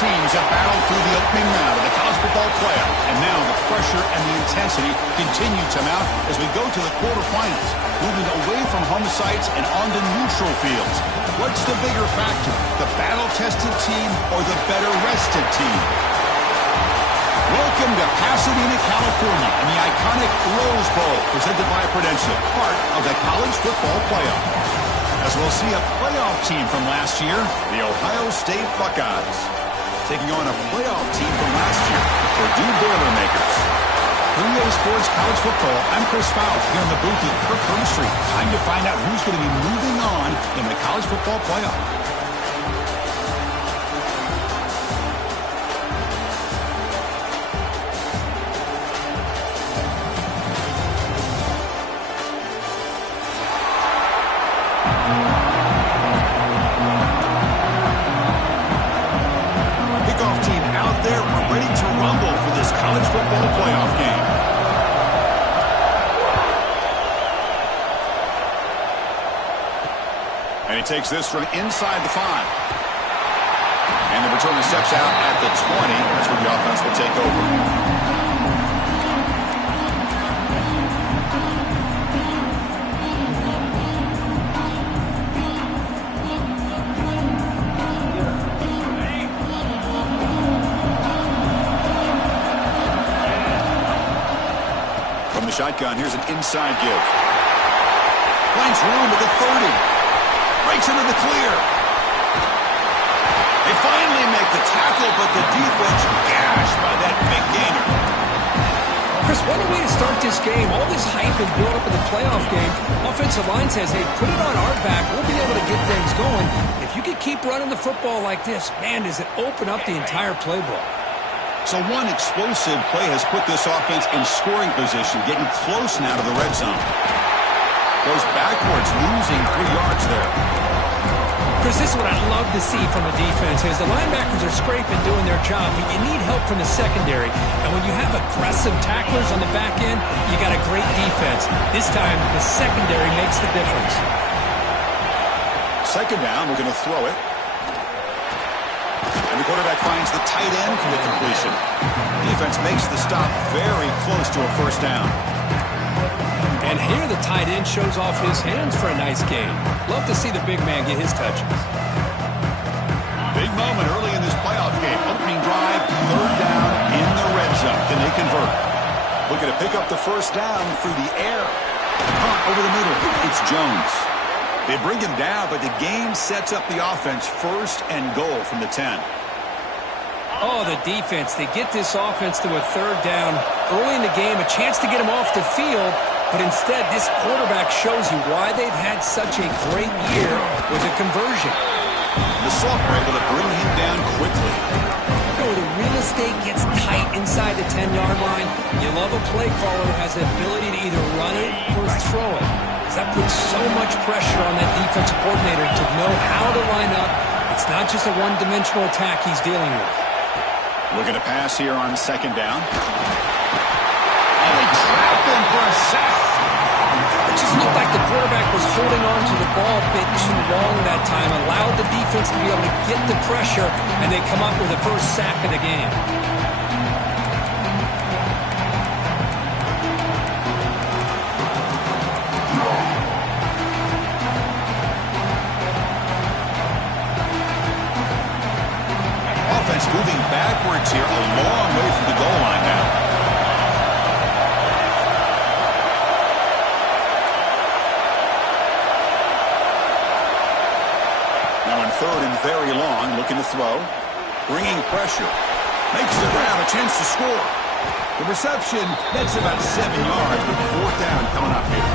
teams have battled through the opening round of the college football playoff, and now the pressure and the intensity continue to mount as we go to the quarterfinals, moving away from home sites and onto neutral fields. What's the bigger factor, the battle-tested team or the better-rested team? Welcome to Pasadena, California, and the iconic Rose Bowl, presented by Prudential, part of the college football playoff. As we'll see a playoff team from last year, the Ohio State Buckeyes, taking on a playoff team from last year, the Purdue Boilermakers. Purdue Sports College Football, I'm Chris Fowler, here in the booth with Kirk Street. Time to find out who's going to be moving on in the college football playoff. Takes this from inside the 5. And the returner steps out at the 20. That's where the offense will take over. From the shotgun, here's an inside give. Finds room at the 30. Breaks into the clear. They finally make the tackle, but the defense gashed by that big gainer. Chris, what a way to start this game. All this hype and build up in the playoff game. Offensive line says, hey, put it on our back. We'll be able to get things going. If you could keep running the football like this, man, does it open up the entire playbook. So one explosive play has put this offense in scoring position, getting close now to the red zone. Goes backwards, losing 3 yards there. Chris, this is what I love to see from a defense is the linebackers are scraping, doing their job, but you need help from the secondary. And when you have aggressive tacklers on the back end, you got a great defense. This time, the secondary makes the difference. Second down, we're going to throw it. And the quarterback finds the tight end for the completion. Defense makes the stop very close to a first down. And here the tight end shows off his hands for a nice game. Love to see the big man get his touches. Big moment early in this playoff game. Opening drive, third down in the red zone. Can they convert? Looking to pick up the first down through the air. Punt over the middle. It's Jones. They bring him down, but the game sets up the offense first and goal from the 10. Oh, the defense. They get this offense to a third down early in the game, a chance to get him off the field. But instead, this quarterback shows you why they've had such a great year with a conversion. The Soft were able to bring him down quickly. You know, the real estate gets tight inside the 10-yard line. You love a play caller who has the ability to either run it or throw it. Because that puts so much pressure on that defensive coordinator to know how to line up. It's not just a one-dimensional attack he's dealing with. Looking to pass here on second down. And they trap him for a sack. It just looked like the quarterback was holding on to the ball a bit too long that time, allowed the defense to be able to get the pressure, and they come up with the first sack of the game. Offense moving backwards here, a long way from the goal line now. Third and very long, looking to throw. Bringing pressure. Makes the grab, a chance to score. The reception, that's about 7 yards, but fourth down coming up here.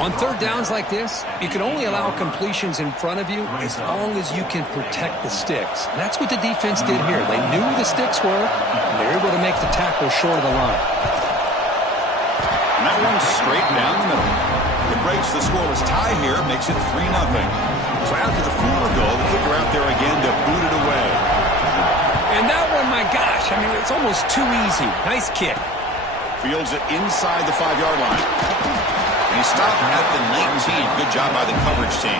On third downs like this, you can only allow completions in front of you as long as you can protect the sticks. And that's what the defense did here. They knew the sticks were, and they were able to make the tackle short of the line. And that one's straight down the middle. It breaks the scoreless tie here, makes it 3-0. So after the field goal, the kicker out there again to boot it away. And that one, my gosh, I mean, it's almost too easy. Nice kick. Fields it inside the 5-yard line. And he stopped at the 19. Good job by the coverage team.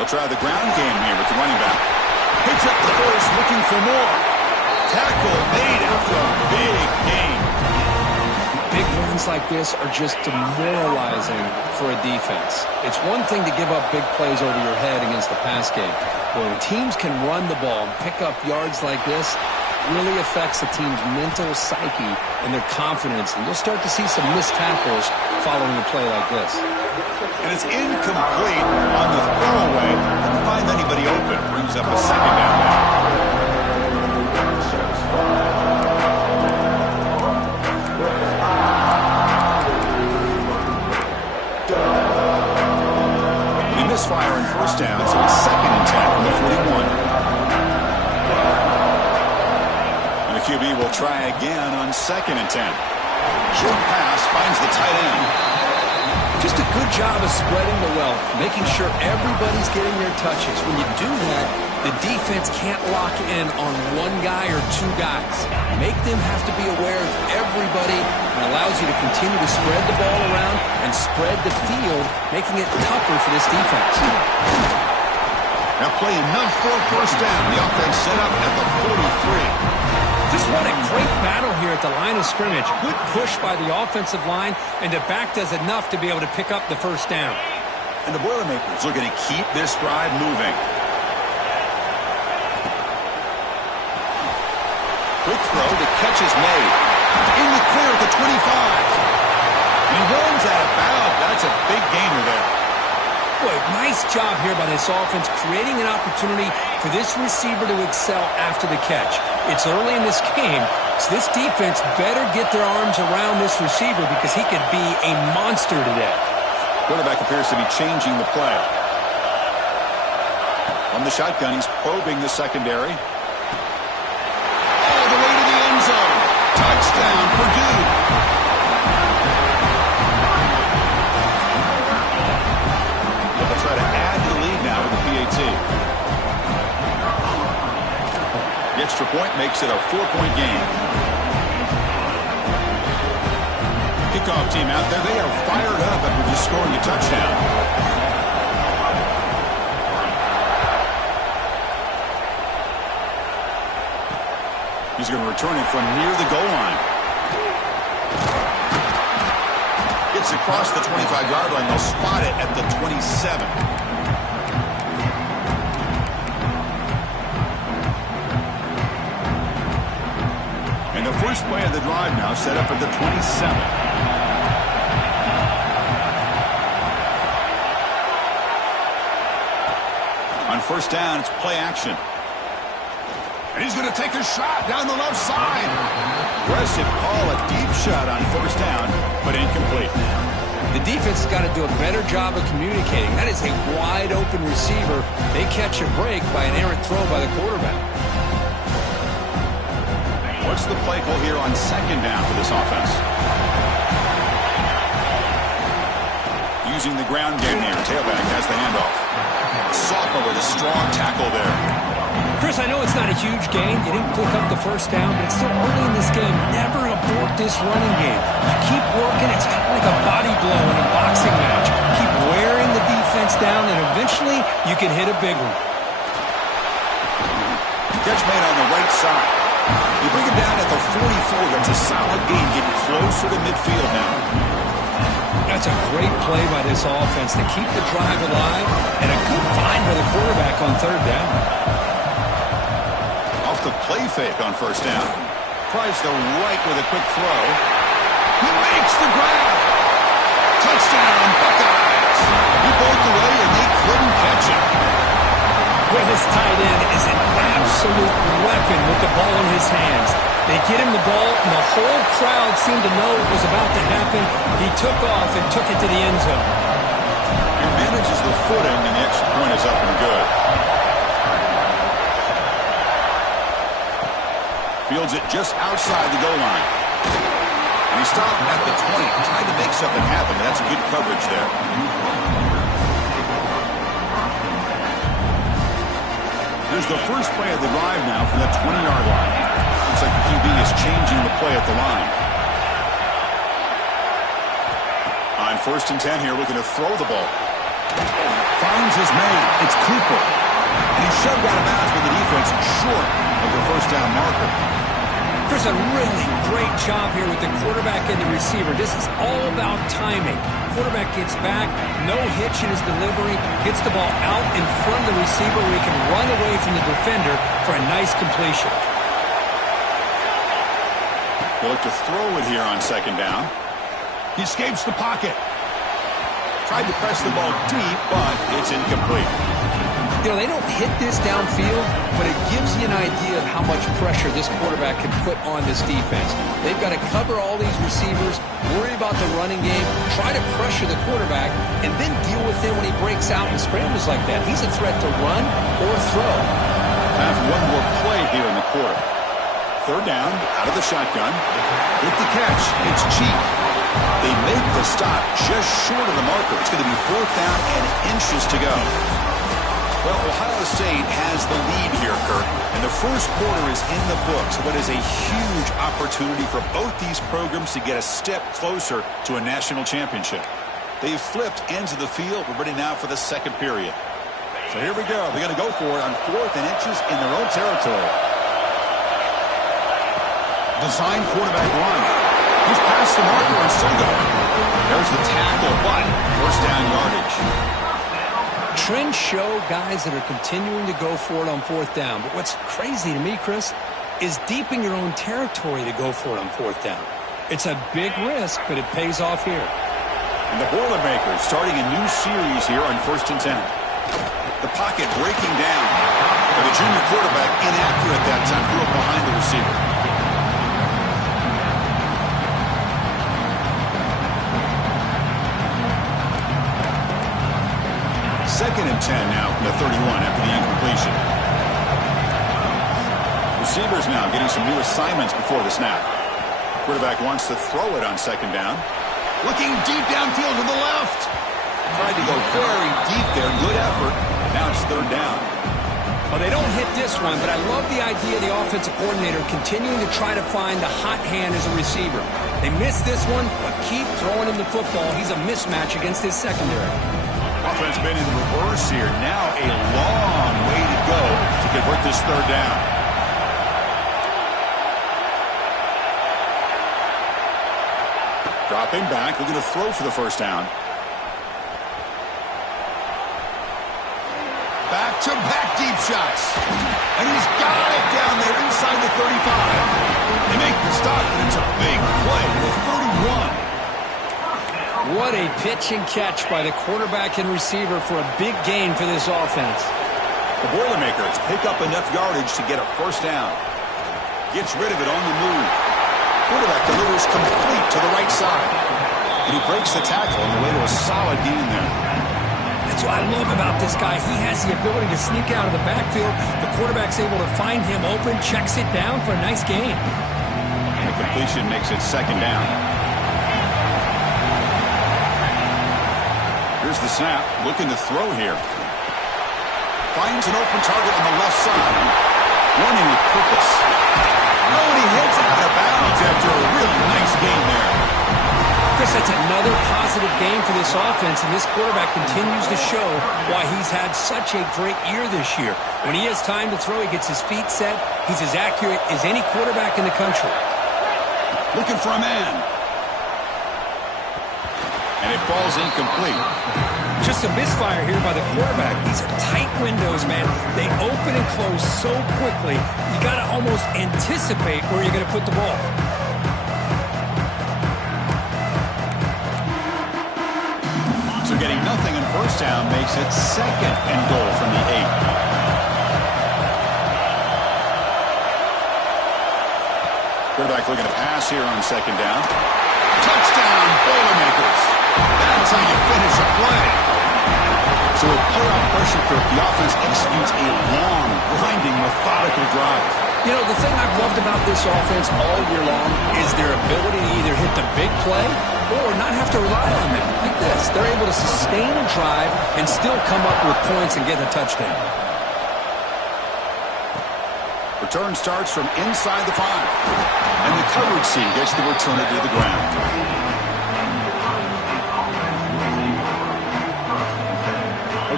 They'll try the ground game here with the running back. Picks up the first, looking for more. Tackle made after a big gain. Big runs like this are just demoralizing for a defense. It's one thing to give up big plays over your head against the pass game. But when teams can run the ball and pick up yards like this, it really affects the team's mental psyche and their confidence. And you'll start to see some missed tackles following a play like this. And it's incomplete on the throwaway. Didn't find anybody open. Brings up a second down now. Misfire in first down, so it's 2nd and 10 from the 41. And the QB will try again on 2nd and 10. Short pass finds the tight end. Just a good job of spreading the wealth, making sure everybody's getting their touches. When you do that, the defense can't lock in on one guy or two guys. Make them have to be aware of everybody, and allows you to continue to spread the ball around and spread the field, making it tougher for this defense. Now play enough for a first down. The offense set up at the 43. Just what a great battle here at the line of scrimmage. Good push by the offensive line, and the back does enough to be able to pick up the first down. And the Boilermakers looking to keep this drive moving. Quick throw, the catch is made. In the clear at the 25. And he runs out of bounds. That's a big gainer there. Boy, nice job here by this offense, creating an opportunity for this receiver to excel after the catch. It's early in this game, so this defense better get their arms around this receiver because he could be a monster today. Quarterback appears to be changing the play. On the shotgun, he's probing the secondary. All the way to the end zone. Touchdown, Purdue. They'll try to add to the lead now with the PAT. The extra point makes it a 4-point game. Kickoff team out there. They are fired up after just scoring a touchdown. He's going to return it from near the goal line. Gets across the 25-yard line. They'll spot it at the 27. And the first play of the drive now set up at the 27. On first down, it's play action. And he's going to take a shot down the left side. Aggressive call, a deep shot on first down, but incomplete. The defense has got to do a better job of communicating. That is a wide-open receiver. They catch a break by an errant throw by the quarterback. What's the play call here on second down for this offense? Using the ground game here. Tailback has the handoff. Sophomore with a strong tackle there. Chris, I know it's not a huge gain. You didn't pick up the first down, but it's still early in this game. Never abort this running game. You keep working. It's kind of like a body blow in a boxing match. Keep wearing the defense down, and eventually you can hit a big one. Catch made on the right side. You bring him down at the 44. That's a solid gain, getting closer to midfield now. That's a great play by this offense to keep the drive alive, and a good find by the quarterback on third down. Off the play fake on first down. Tries the right with a quick throw. He makes the grab. Touchdown, Buckeyes. He broke away, and they couldn't catch him. Well, this tight end is an absolute weapon with the ball in his hands. They get him the ball, and the whole crowd seemed to know it was about to happen. He took off and took it to the end zone. He manages the footing, and the extra point is up and good. Fields it just outside the goal line. And he stopped at the 20, trying to make something happen. That's good coverage there. Here's the first play of the drive now from the 20-yard line. Looks like the QB is changing the play at the line. On first and 10 here, looking to throw the ball. Finds his man. It's Cooper. And he's shoved out of bounds with the defense short of the first down marker. There's a really great job here with the quarterback and the receiver. This is all about timing. Quarterback gets back, no hitch in his delivery, gets the ball out in front of the receiver where he can run away from the defender for a nice completion. He'll look to throw it here on second down. He escapes the pocket. Tried to press the ball deep, but it's incomplete. You know, they don't hit this downfield, but it gives you an idea of how much pressure this quarterback can put on this defense. They've got to cover all these receivers, worry about the running game, try to pressure the quarterback, and then deal with him when he breaks out and scrambles like that. He's a threat to run or throw. Time for one more play here in the quarter. Third down, out of the shotgun. With the catch, it's cheap. They make the stop just short of the marker. It's going to be fourth down and inches to go. Well, Ohio State has the lead here, Kirk, and the first quarter is in the books. What is a huge opportunity for both these programs to get a step closer to a national championship. They've flipped ends of the field. We're ready now for the second period. So here we go. They're going to go for it on fourth and inches in their own territory. Design quarterback run. He's past the marker and still going. There's the tackle, but first down yardage. Trends show guys that are continuing to go for it on fourth down. But what's crazy to me, Chris, is deep in your own territory to go for it on fourth down. It's a big risk, but it pays off here. And the Boilermakers starting a new series here on 1st and 10. The pocket breaking down. But the junior quarterback inaccurate that time, threw it behind the receiver. Second and 10 now from the 31 after the incompletion. Receivers now getting some new assignments before the snap. Quarterback wants to throw it on second down. Looking deep downfield to the left. Tried to go very deep there. Good effort. Now it's third down. Well, they don't hit this one, but I love the idea of the offensive coordinator continuing to try to find the hot hand as a receiver. They missed this one, but keep throwing him the football. He's a mismatch against his secondary. Offense been in reverse here. Now a long way to go to convert this third down. Dropping back, looking to throw for the first down. Back-to-back deep shots. And he's got it down there inside the 35. They make the stop, and it's a big play with 31. What a pitch and catch by the quarterback and receiver for a big gain for this offense. The Boilermakers pick up enough yardage to get a first down. Gets rid of it on the move. Quarterback delivers complete to the right side. And he breaks the tackle on the way to a solid gain there. That's what I love about this guy. He has the ability to sneak out of the backfield. The quarterback's able to find him open, checks it down for a nice gain. And the completion makes it second down. Here's the snap, looking to throw here. Finds an open target on the left side. Running with purpose. Oh, and he heads out of bounds after a really nice game there. Chris, that's another positive game for this offense, and this quarterback continues to show why he's had such a great year this year. When he has time to throw, he gets his feet set. He's as accurate as any quarterback in the country. Looking for a man. And it falls incomplete. Just a misfire here by the quarterback. These are tight windows, man. They open and close so quickly, you got to almost anticipate where you're going to put the ball. So getting nothing on first down makes it second and goal from the 8. Quarterback looking to pass here on second down. Touchdown, Boilermakers. That's how you finish a play. So with playoff pressure, Kirk, the offense executes a long, grinding, methodical drive. You know, the thing I've loved about this offense all year long is their ability to either hit the big play or not have to rely on them. Like this, they're able to sustain a drive and still come up with points and get a touchdown. Return starts from inside the 5. And the coverage team gets the returner to the ground.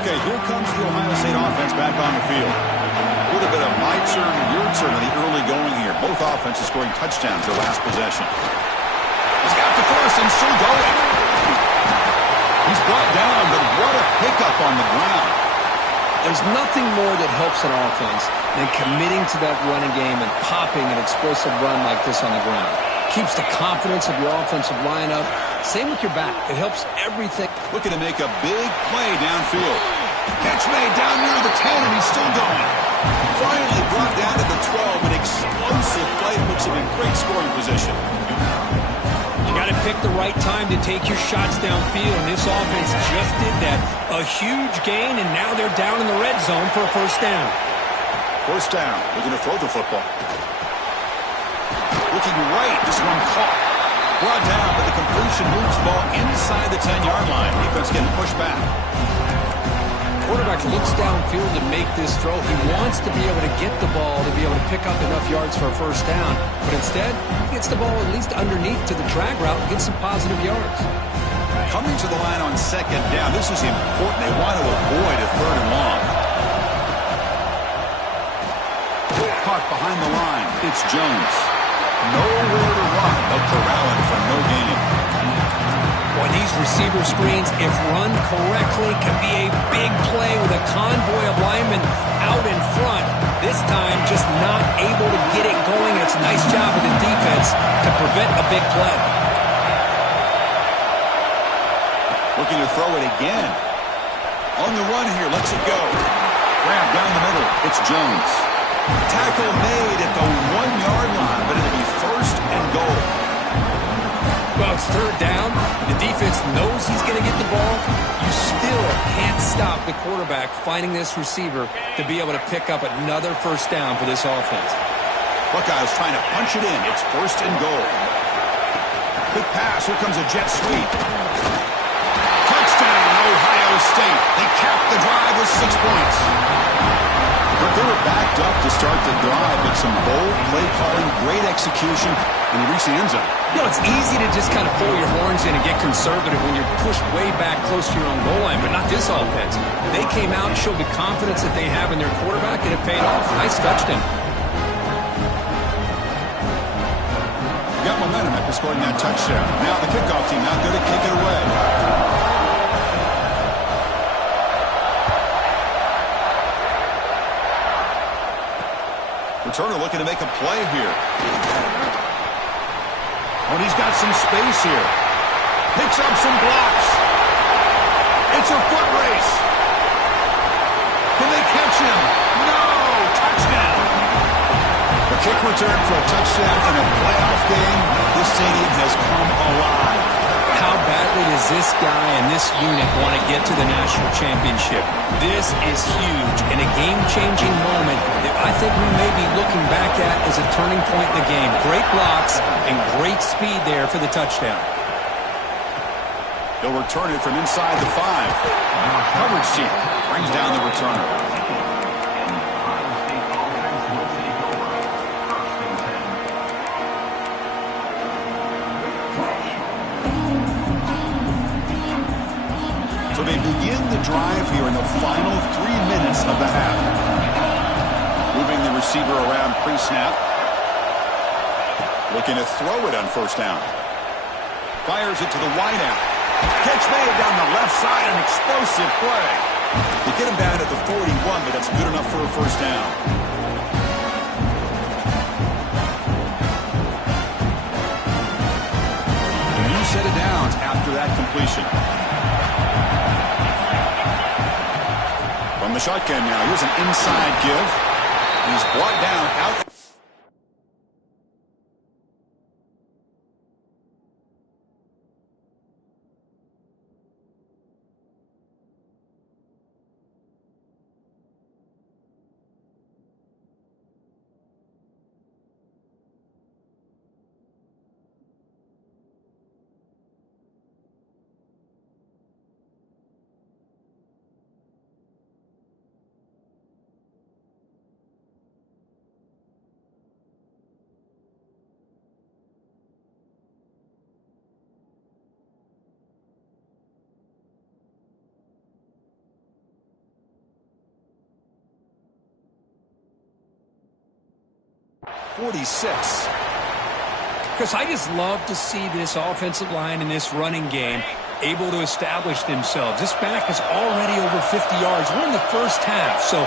Okay, offense back on the field. A little bit of my turn, your turn in the early going here. Both offenses scoring touchdowns their last possession. He's got the first and still going. He's brought down, but what a pickup on the ground. There's nothing more that helps an offense than committing to that running game and popping an explosive run like this on the ground. Keeps the confidence of your offensive line up. Same with your back. It helps everything. Looking to make a big play downfield. Catch made down near the 10, and he's still going. Finally brought down to the 12. An explosive play puts him in great scoring position. You got to pick the right time to take your shots downfield, and this offense just did that. A huge gain, and now they're down in the red zone for a first down. First down. Looking to throw the football. Looking right. This one caught. Brought down, but the completion moves the ball inside the 10-yard line. Defense getting pushed back. Quarterback looks downfield to make this throw. He wants to be able to get the ball to be able to pick up enough yards for a first down. But instead, he gets the ball at least underneath to the drag route and gets some positive yards. Coming to the line on second down. This is important. They want to avoid a third and long. Caught behind the line. It's Jones. Nowhere to run, but corralling for no gain. Boy, these receiver screens, if run correctly, can be a big play with a convoy of linemen out in front. This time, just not able to get it going. It's a nice job of the defense to prevent a big play. Looking to throw it again. On the run here, lets it go. Grab down the middle. It's Jones. Tackle made at the 1-yard line, but it'll be first and goal. Well, it's third down. The defense knows he's going to get the ball. You still can't stop the quarterback finding this receiver to be able to pick up another first down for this offense. Buckeyes trying to punch it in. It's first and goal. Quick pass. Here comes a jet sweep. Touchdown, Ohio State. They capped the drive with 6 points. But they were backed up to start the drive with some bold play calling, great execution, and they reached the end zone. You know, it's easy to just kind of pull your horns in and get conservative when you're pushed way back close to your own goal line, but not this offense. They came out and showed the confidence that they have in their quarterback, and it paid off. Nice touchdown. Got momentum after scoring that touchdown. Now the kickoff team out there to kick it away. Returner looking to make a play here. Oh, and he's got some space here. Picks up some blocks. It's a foot race. Can they catch him? No! Touchdown! A kick return for a touchdown in a playoff game. This stadium has come alive. How badly does this guy and this unit want to get to the national championship? This is huge and a game-changing moment that I think we may be looking back at as a turning point in the game. Great blocks and great speed there for the touchdown. They'll return it from inside the 5. Coverage team brings down the returner. So they begin the drive here in the final 3 minutes of the half. Moving the receiver around pre-snap. Looking to throw it on first down. Fires it to the wideout. Catch made down the left side, an explosive play. They get him down at the 41, but that's good enough for a first down. A new set of downs after that completion. From the shotgun now, here's an inside give. He's brought down out. 46. Chris, I just love to see this offensive line in this running game able to establish themselves. This back is already over 50 yards. We're in the first half, so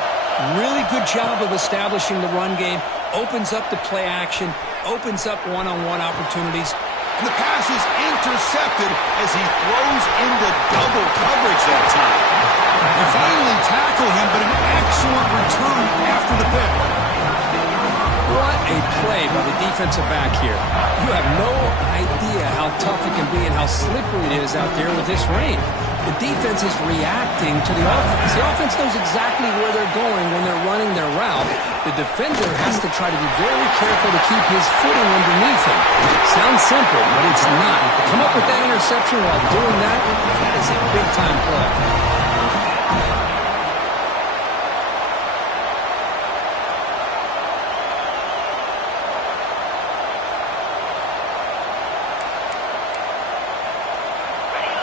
really good job of establishing the run game. Opens up the play action, opens up one-on-one opportunities. And the pass is intercepted as he throws into double coverage that time. They finally tackle him, but an excellent return after the pick. What a play by the defensive back here. You have no idea how tough it can be and how slippery it is out there with this rain. The defense is reacting to the offense. The offense knows exactly where they're going when they're running their route. The defender has to try to be very careful to keep his footing underneath him. Sounds simple, but it's not. To come up with that interception while doing that, that is a big-time play.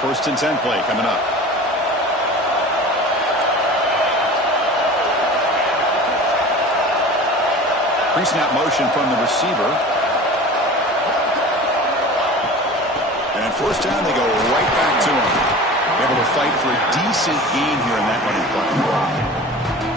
First and 10 play coming up. Pre-snap motion from the receiver. And then first down, they go right back to him. Able to fight for a decent gain here in that running play.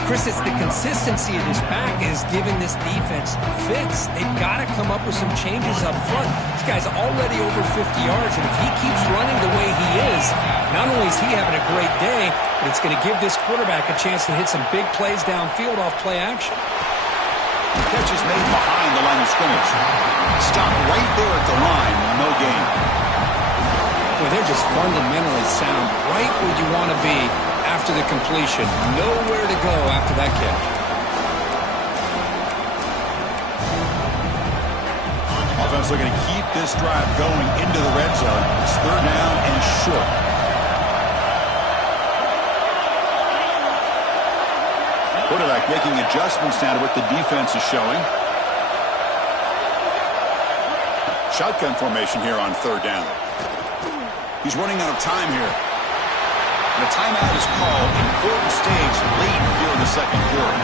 Chris, it's the consistency of this back is giving this defense fits. They've got to come up with some changes up front. This guy's already over 50 yards, and if he keeps running the way he is, not only is he having a great day, but it's going to give this quarterback a chance to hit some big plays downfield off play action. Catch is made behind the line of scrimmage. Stop right there at the line, no gain. Well, they're just fundamentally sound right where you want to be after the completion. Nowhere to go after that catch. Offense looking to keep this drive going into the red zone. It's third down and short. Quarterback making adjustments now to what the defense is showing. Shotgun formation here on third down. He's running out of time here. And a timeout is called. Important stage late here in the second quarter.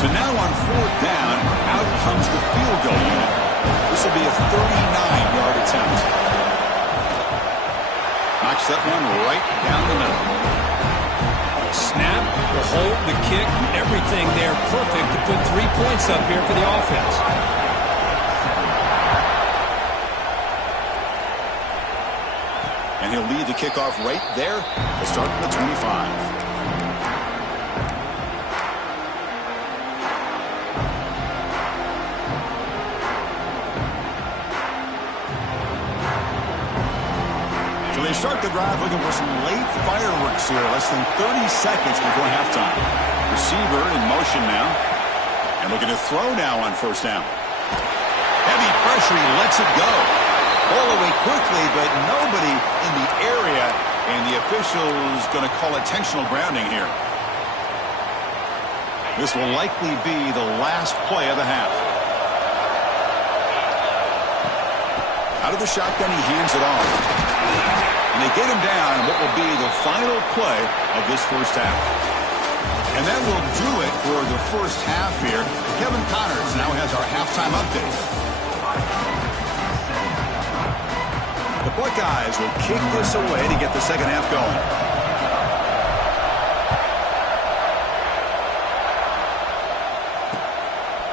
So now on fourth down, out comes the field goal unit. This will be a 39-yard attempt. Knocks that one right down the middle. Snap, the hold, the kick, everything there perfect to put 3 points up here for the offense. And he'll lead the kickoff right there. We'll start from the 25. So they start the drive looking for some late fireworks here. Less than 30 seconds before halftime. Receiver in motion now. And looking to throw now on first down. Heavy pressure. He lets it go. All away quickly, but nobody in the area, and the official is going to call intentional grounding here. This will likely be the last play of the half. Out of the shotgun, he hands it off. And they get him down in what will be the final play of this first half. And that will do it for the first half here. Kevin Connors now has our halftime update. The Buckeyes will kick this away to get the second half going.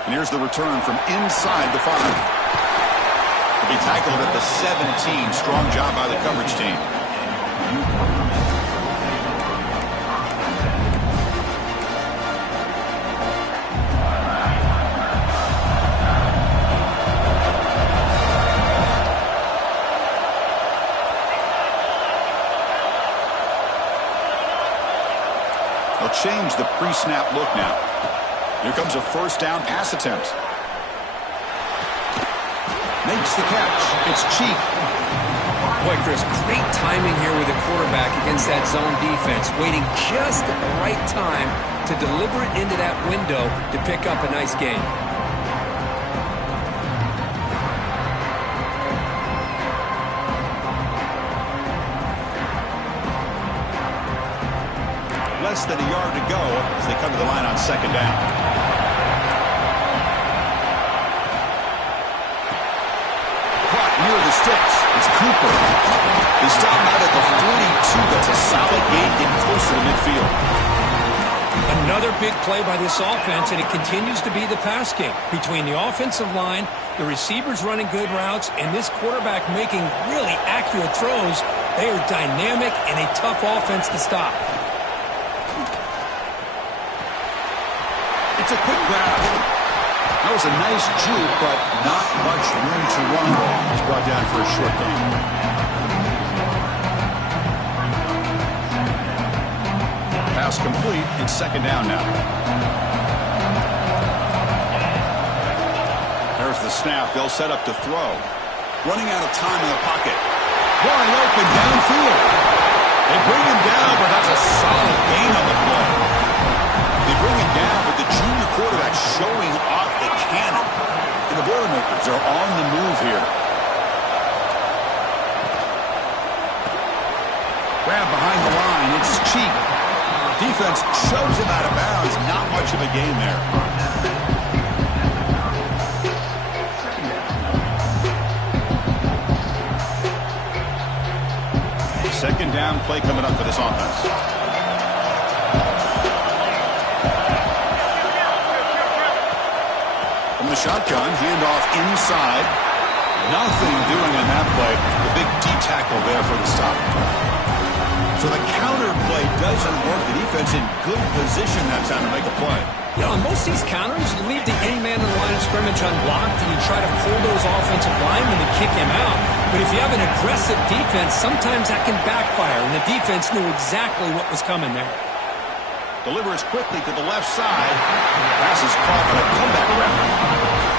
And here's the return from inside the 5. To be tackled at the 17. Strong job by the coverage team. Change the pre-snap look now. Here comes a first down pass attempt. Makes the catch. It's cheap. Boy, Chris, great timing here with the quarterback against that zone defense. Waiting just at the right time to deliver it into that window to pick up a nice gain. Less than a yard to go as they come to the line on second down. sticks. It's Cooper. They stop him out at the 42. That's a solid gain, getting closer to midfield. Another big play by this offense, and it continues to be the pass game. Between the offensive line, the receivers running good routes, and this quarterback making really accurate throws, they are dynamic and a tough offense to stop. It's a quick grab. That was a nice juke, but not much room to run. He's brought down for a short gain. Pass complete. It's second down now. There's the snap. They'll set up to throw. Running out of time in the pocket. Wide open downfield. They bring him down, but that's a solid gain on the play. They bring him down with the junior quarterback showing off the cannon. And the Boilermakers are on the move here. Grab behind the line. It's cheap. Defense shoves him out of bounds. Not much of a gain there. Second down play coming up for this offense. From the shotgun, handoff inside. Nothing doing in that play. The big D tackle there for the stop. So the counter play doesn't work. The defense in good position that time to make a play. You know, on most of these counters, you leave the in man in the line of scrimmage unblocked, and you try to pull those offensive linemen to kick him out. But if you have an aggressive defense, sometimes that can backfire, and the defense knew exactly what was coming there. Delivers quickly to the left side. Pass is caught on a comeback route.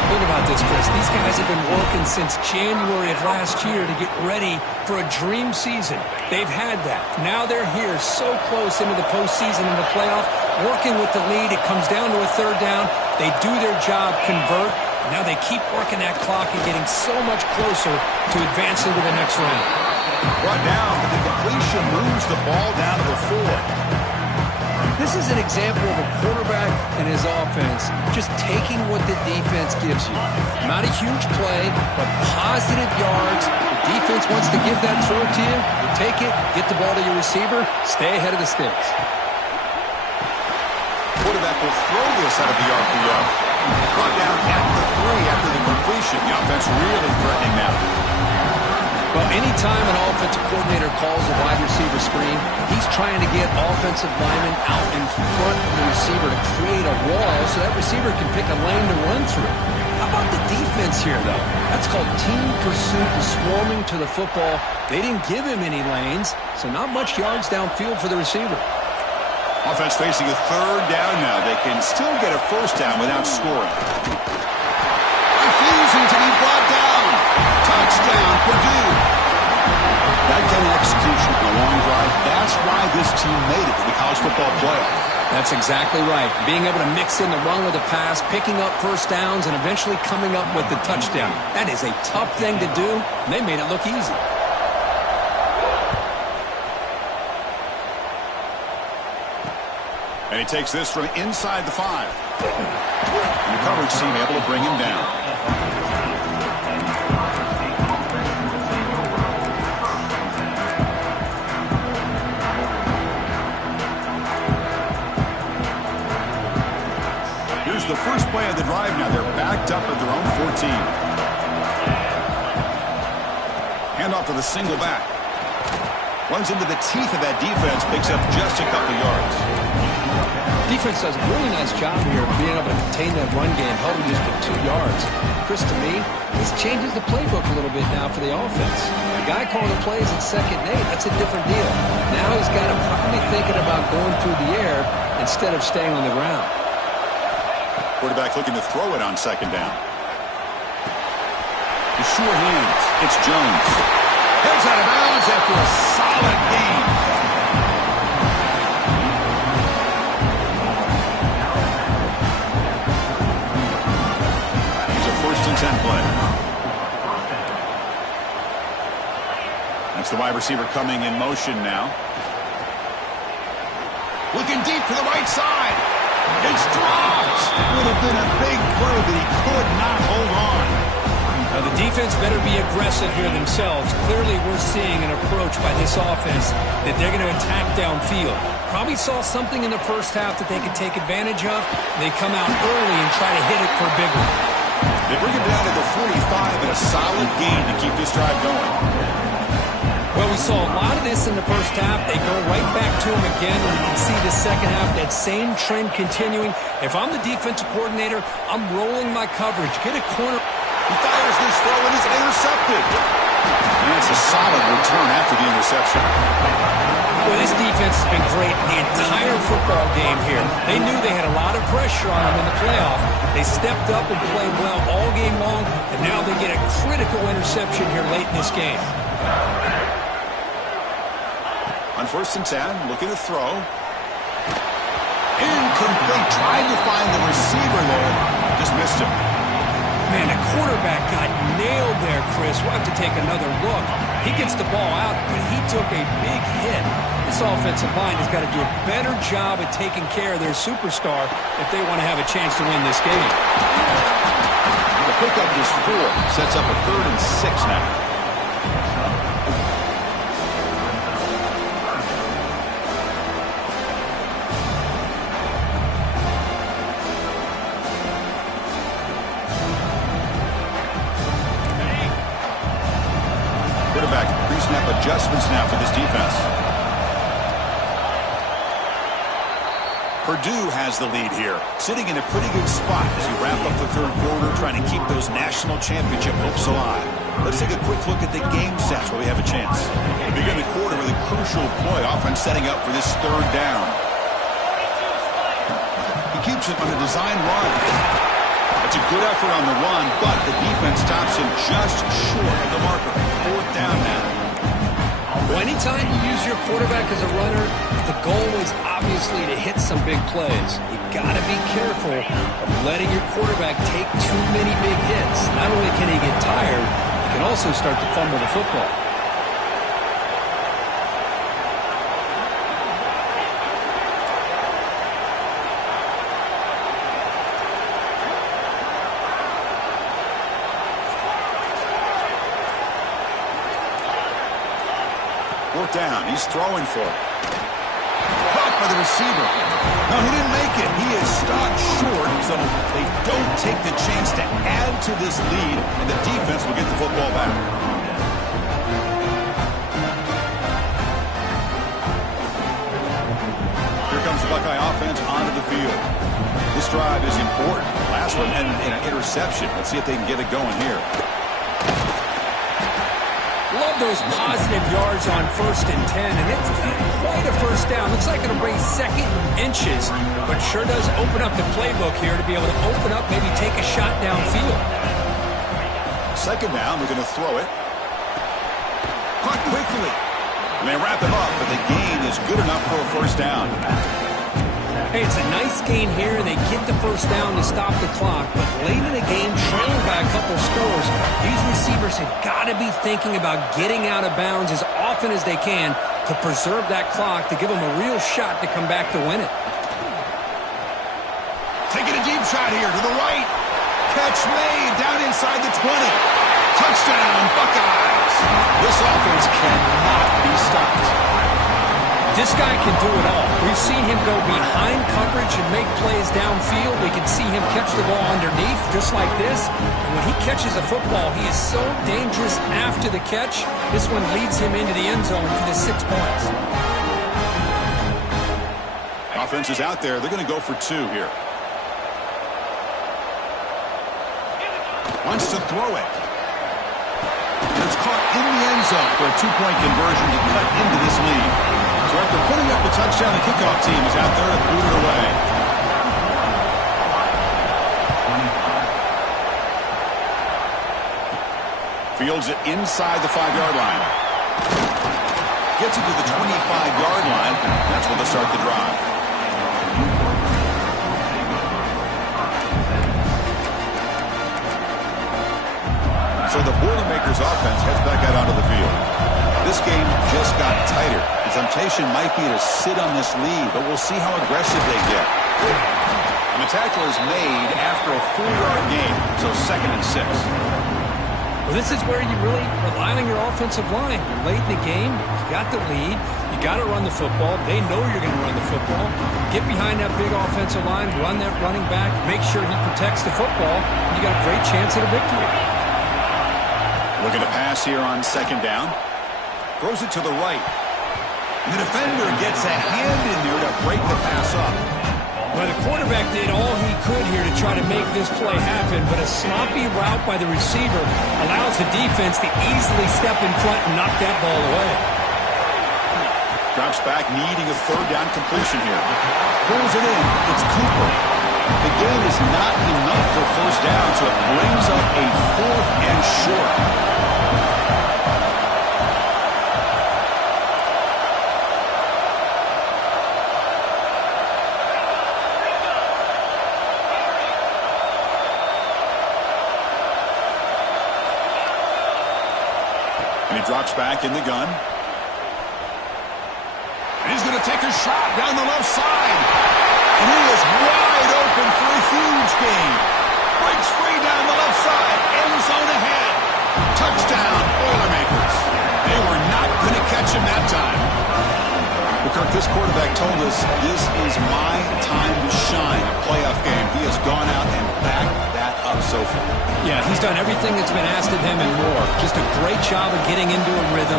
Think about this, Chris. These guys have been working since January of last year to get ready for a dream season. They've had that. Now they're here so close into the postseason and the playoff, working with the lead. It comes down to a third down. They do their job, convert. Now they keep working that clock and getting so much closer to advancing to the next round. Brought down, but the completion moves the ball down to the 4. This is an example of a quarterback and his offense just taking what the defense gives you. Not a huge play, but positive yards. The defense wants to give that throw to you. You take it, get the ball to your receiver, stay ahead of the sticks. Quarterback will throw this out of the RPO. Brought down at the 3 after the completion. The offense really threatening now. Well, anytime an offensive coordinator calls a wide receiver screen, he's trying to get offensive linemen out in front of the receiver to create a wall so that receiver can pick a lane to run through. How about the defense here, though? That's called team pursuit and swarming to the football. They didn't give him any lanes, so not much yards downfield for the receiver. Offense facing a third down now. They can still get a first down without scoring. Refusing to be brought down. Touchdown, Purdue. That kind of execution on a long drive, that's why this team made it to the college football playoff. That's exactly right. Being able to mix in the run with the pass, picking up first downs, and eventually coming up with the touchdown. That is a tough thing to do, and they made it look easy. And he takes this from inside the 5. And the coverage team able to bring him down. Here's the first play of the drive now. They're backed up at their own 14. Handoff to the single back. Runs into the teeth of that defense, picks up just a couple yards. Defense does a really nice job here of being able to contain that run game, held him just to 2 yards. Chris, to me, this changes the playbook a little bit now for the offense. The guy calling the plays at 2nd and 8, that's a different deal. Now he's got him probably thinking about going through the air instead of staying on the ground. Quarterback looking to throw it on 2nd down. The sure hands. It's Jones. Heads out of bounds after a solid gain. It's a 1st and 10 play. That's the wide receiver coming in motion now. Looking deep to the right side. It's dropped. Would have been a big play, but he could not hold on. Now, the defense better be aggressive here themselves. Clearly, we're seeing an approach by this offense that they're going to attack downfield. Probably saw something in the first half that they could take advantage of. They come out early and try to hit it for a big one. They bring it down to the 45 and a solid gain to keep this drive going. Well, we saw a lot of this in the first half. They go right back to him again, and you can see the second half, that same trend continuing. If I'm the defensive coordinator, I'm rolling my coverage. Get a corner. He fires this throw and is intercepted. And it's a solid return after the interception. Well, this defense has been great the entire football game here. They knew they had a lot of pressure on them in the playoff. They stepped up and played well all game long, and now they get a critical interception here late in this game. On 1st and 10, looking to throw. Incomplete. Tried to find the receiver there. Just missed him. Man, the quarterback got nailed there, Chris. We'll have to take another look. He gets the ball out, but he took a big hit. This offensive line has got to do a better job at taking care of their superstar if they want to have a chance to win this game. The pickup is 4. Sets up a 3rd and 6 now. Quarterback pre-snap adjustments now for this defense. Purdue has the lead here, sitting in a pretty good spot as we wrap up the 3rd quarter, trying to keep those national championship hopes alive. Let's take a quick look at the game stats while we have a chance. We begin the quarter with a crucial play, offense setting up for this 3rd down. He keeps it on a design run. It's a good effort on the run, but the defense stops him just short of the marker. 4th down now. Well, anytime you use your quarterback as a runner, the goal is obviously to hit some big plays. You got to be careful of letting your quarterback take too many big hits. Not only can he get tired, he can also start to fumble the football. Down. He's throwing for it. Caught by the receiver. No, he didn't make it. He is stopped short, so they don't take the chance to add to this lead, and the defense will get the football back. Here comes the Buckeye offense onto the field. This drive is important. Last one and an interception. Let's see if they can get it going here. Love those positive yards on 1st and 10, and it's quite a 1st down. Looks like it'll bring 2nd inches, but sure does open up the playbook here to be able to open up, maybe take a shot downfield. 2nd down, we're going to throw it. Caught quickly. They wrap him up, but the gain is good enough for a 1st down. Hey, it's a nice gain here. They get the 1st down to stop the clock, but late in the game, trailing by a couple scores, these receivers have got to be thinking about getting out of bounds as often as they can to preserve that clock, to give them a real shot to come back to win it. Taking a deep shot here to the right. Catch made down inside the 20. Touchdown, Buckeyes. This offense cannot be stopped. This guy can do it all. We've seen him go behind coverage and make plays downfield. We can see him catch the ball underneath just like this. And when he catches a football, he is so dangerous after the catch. This one leads him into the end zone for the 6 points. Offense is out there. They're going to go for 2 here. Wants to throw it. And it's caught in the end zone for a 2-point conversion to cut into this lead. So after putting up the touchdown, the kickoff team is out there to boot it away. Fields it inside the 5-yard line. Gets it to the 25-yard line. That's where they'll start the drive. So the Boilermakers offense heads back out onto the field. This game just got tighter. The temptation might be to sit on this lead, but we'll see how aggressive they get. And the tackle is made after a 4-yard gain, so 2nd and 6. Well, this is where you really rely on your offensive line. You're late in the game. You got the lead. You got to run the football. They know you're going to run the football. Get behind that big offensive line. Run that running back. Make sure he protects the football. And you got a great chance at a victory. Look at the pass here on second down. Throws it to the right. And the defender gets a hand in there to break the pass up. Well, the quarterback did all he could here to try to make this play happen, but a sloppy route by the receiver allows the defense to easily step in front and knock that ball away. Drops back, needing a third down completion here. Pulls it in. It's Cooper. The game is not enough for first down, so it brings up a 4th and short. And he drops back in the gun. And he's going to take a shot down the left side. And he is wide open for a huge gain. Breaks free down the left side. End zone ahead. Touchdown, Boilermakers. They were not going to catch him that time. Well, Kirk, this quarterback told us this is my time to shine. A playoff game. He has gone out and backed that up so far. Yeah, he's done everything that's been asked of him and more. Just a great job of getting into a rhythm.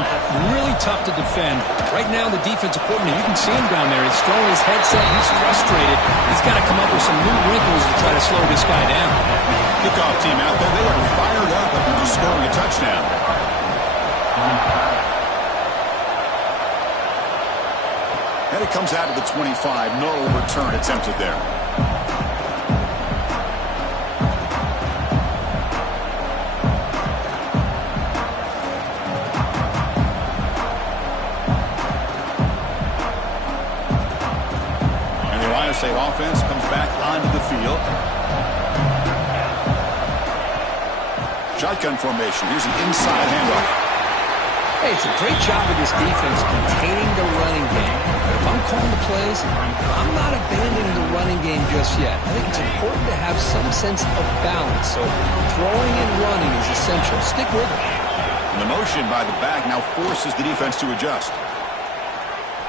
Really tough to defend. Right now, the defensive coordinator, you can see him down there. He's throwing his headset. He's frustrated. He's got to come up with some new wrinkles to try to slow this guy down. Kickoff team out there. They are fired up after just scoring a touchdown. And it comes out of the 25. No return attempted there. And the Ohio State offense comes back onto the field. Shotgun formation. Here's an inside handoff. Hey, it's a great job of this defense containing the running game. But if I'm calling the plays, I'm not abandoning the running game just yet. I think it's important to have some sense of balance. So throwing and running is essential. Stick with it. And the motion by the back now forces the defense to adjust.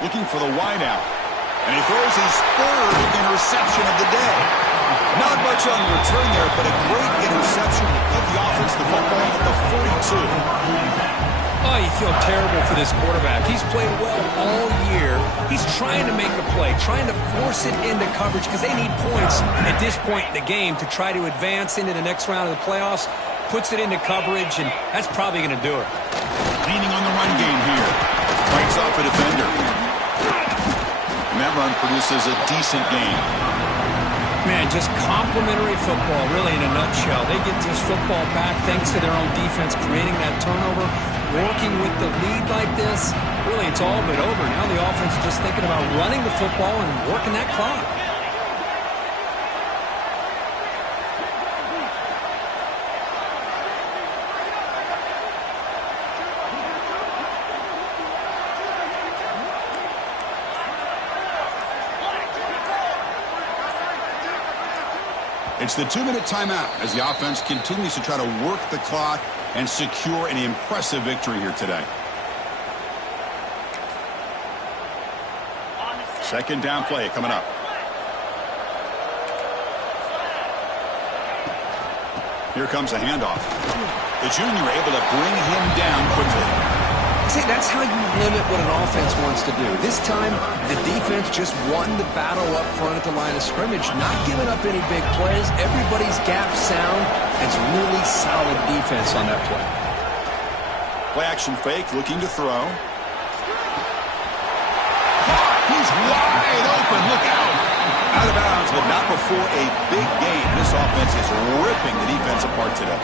Looking for the wideout. And he throws his 3rd interception of the day. Not much on return there, but a great interception to give the offense the football at the 42. Oh, you feel terrible for this quarterback. He's played well all year. He's trying to make a play, trying to force it into coverage because they need points at this point in the game to try to advance into the next round of the playoffs. Puts it into coverage, and that's probably going to do it. Leaning on the run game here. Fights off a defender. And that run produces a decent game. Man, just complimentary football, really, in a nutshell. They get this football back thanks to their own defense, creating that turnover, working with the lead like this. Really, it's all but over. Now the offense is just thinking about running the football and working that clock. It's the 2-minute timeout as the offense continues to try to work the clock and secure an impressive victory here today. Second down play coming up. Here comes a handoff. The junior able to bring him down quickly. See, that's how you limit what an offense wants to do. This time, the defense just won the battle up front at the line of scrimmage, not giving up any big plays. Everybody's gap sound. It's really solid defense on that play. Play action fake, looking to throw. He's wide open. Look out. Out of bounds, but not before a big game. This offense is ripping the defense apart today.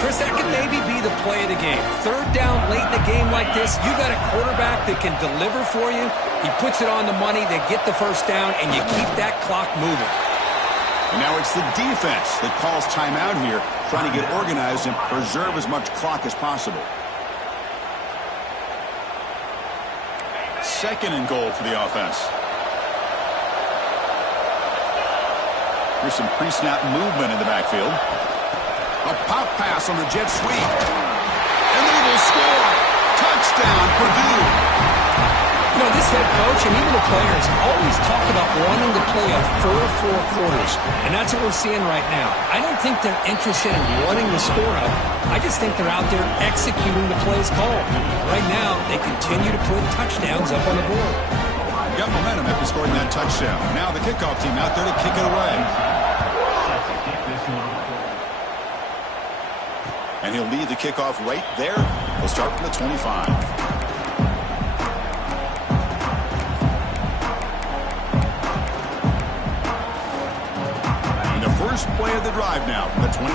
Chris, that can maybe be the play of the game. Third down late in a game like this, you got a quarterback that can deliver for you. He puts it on the money, they get the first down, and you keep that clock moving. And now it's the defense that calls timeout here, trying to get organized and preserve as much clock as possible. Second and goal for the offense. Here's some pre-snap movement in the backfield. A pop pass on the jet sweep. And they will score. Touchdown, Purdue. You know, this head coach and even the players always talk about wanting to play a 4-4 quarters, and that's what we're seeing right now. I don't think they're interested in wanting to score up. I just think they're out there executing the plays called. Right now, they continue to put touchdowns up on the board. Got momentum after scoring that touchdown. Now the kickoff team out there to kick it away. And he'll lead the kickoff right there. He'll start from the 25. First play of the drive now from the 25.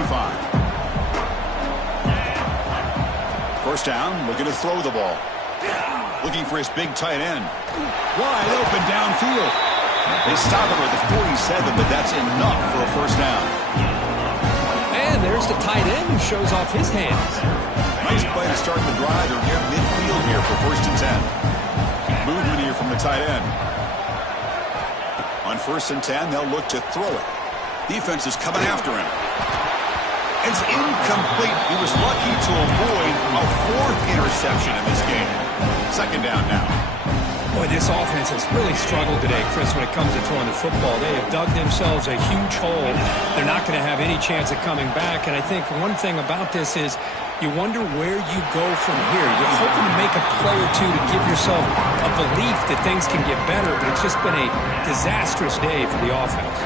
First down, looking to throw the ball. Looking for his big tight end. Wide open downfield. They stop him at the 47, but that's enough for a first down. And there's the tight end who shows off his hands. Nice play to start the drive. They're near midfield here for first and 10. Movement here from the tight end. On first and 10, they'll look to throw it. Defense is coming after him. It's incomplete. He was lucky to avoid a fourth interception in this game. Second down now. Boy, this offense has really struggled today, Chris, when it comes to throwing the football. They have dug themselves a huge hole. They're not going to have any chance of coming back. And I think one thing about this is you wonder where you go from here. You're hoping to make a play or two to give yourself a belief that things can get better, but it's just been a disastrous day for the offense.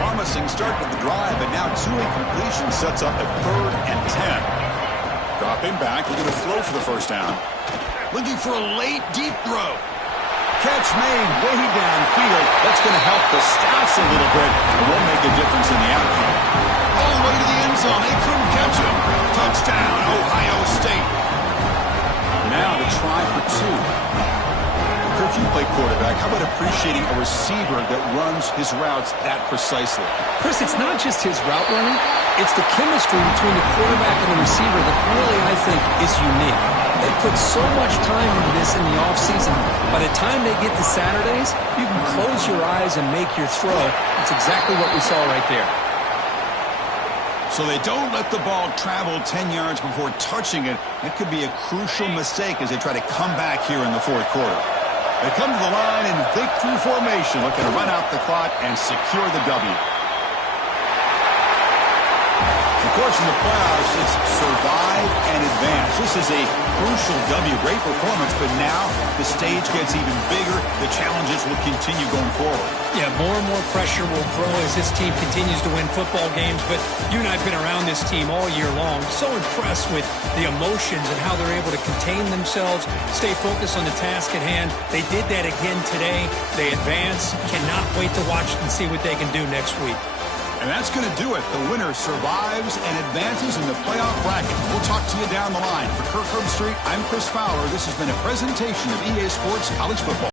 Promising start to the drive, but now two incompletions sets up a third and 10. Dropping back, looking to throw for the first down. Looking for a late, deep throw. Catch made way downfield. That's going to help the stats a little bit. It won't make a difference in the outcome. All the way to the end zone. They couldn't catch him. Touchdown, Ohio State. Now to try for two. If you play quarterback, how about appreciating a receiver that runs his routes that precisely? Chris, it's not just his route running. It's the chemistry between the quarterback and the receiver that really, I think, is unique. They put so much time into this in the offseason. By the time they get to Saturdays, you can close your eyes and make your throw. It's exactly what we saw right there. So they don't let the ball travel 10 yards before touching it. That could be a crucial mistake as they try to come back here in the fourth quarter. They come to the line in victory formation, looking to run out the clock and secure the W. Of course, in the playoffs, it's survive and advance. This is a crucial W. Great performance, but now the stage gets even bigger. The challenges will continue going forward. Yeah, more and more pressure will grow as this team continues to win football games, but you and I have been around this team all year long. So impressed with the emotions and how they're able to contain themselves, stay focused on the task at hand. They did that again today. They advance. Cannot wait to watch and see what they can do next week. And that's going to do it. The winner survives and advances in the playoff bracket. We'll talk to you down the line. For Kirk Herbstreit, I'm Chris Fowler. This has been a presentation of EA Sports College Football.